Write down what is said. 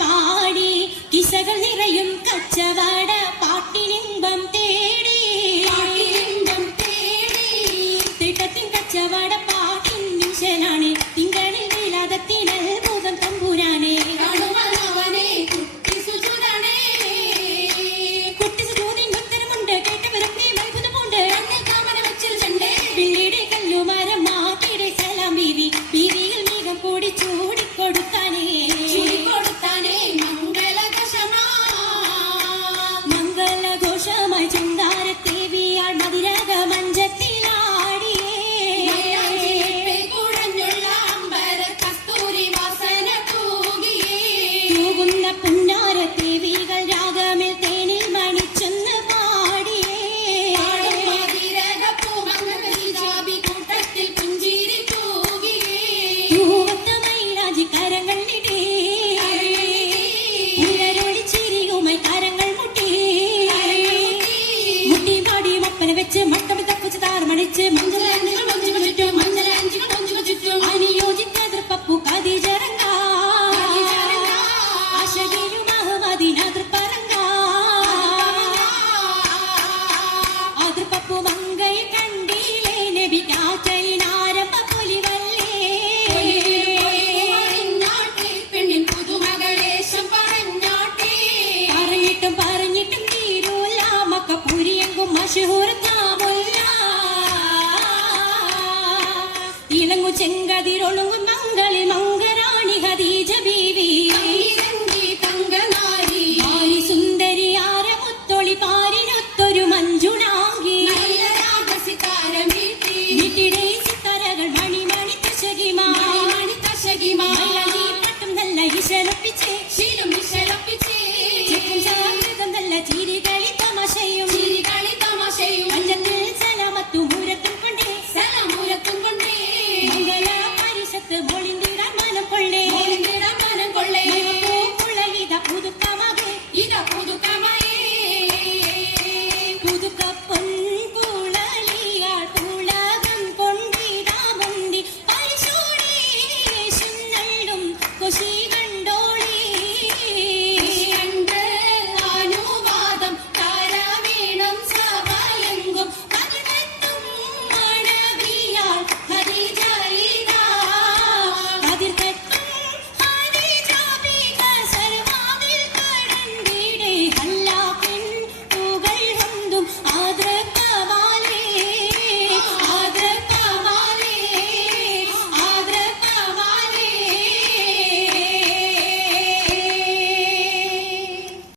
പാടി കിസകൾ നിറയും കച്ചവട പാട്ടിനിമ്പം തേടി തിട്ടത്തിൻ കച്ചവട പാട്ടിൻ നിശലാണ് തിങ്കളിൽ വിലാദത്തിനൽ മുഖം തമ്പുരാനെ കുട്ടി സുജൂദിൻ ഉത്തരമുണ്ട് കേട്ടവരൊക്കെ അത്ഭുതമുണ്ട് പിന്നീട് കല്ലുമരം മാറ്റിയുടെ സലാം ബീവി ബീവിയിൽ മേഘം കൂടി ചൂടിക്കൊടുത്താനേ മംഗളഘോഷമായി ചിങ്കാരത്തേവിയാൾ മധുരക മഞ്ചത്തിലാടിയേ തൂകുന്ന പുന്നാരത്തേവികൾ രാഗമിൽ തേനിൽ മണിച്ചൊന്ന് പാടിയേ തൂവത്ത മൈലാജി കരങ്ങൾ നിടേ ഉയരൊളി ചിരിയുമായി കരങ്ങൾ മുട്ടി വെച്ച് മട്ടം തപ്പിച്ച് താർമണിച്ച് അനുയോജിച്ച തൃപ്പപ്പു കതിജറങ്ങ ആശകേലു മഹമദിന തൃപ്പറങ്ങ അതൃപ്പപ്പു മങ്കയെ കണ്ടില്ലേ നബി കാറ്റലിനാരംഭ പുലിവല്ലേ പെണ്ണിൻ പുതുമകളേശം പറഞ്ഞിട്ടും പറഞ്ഞിട്ടും തീരൂല മക്കപ്പൂരിയെങ്കും മഷഹൂർ ഇളങ്ങു ചെങ്കതിരൊളുങ്ങും മംഗളി മംഗരാണി ഖദീജ ബീവി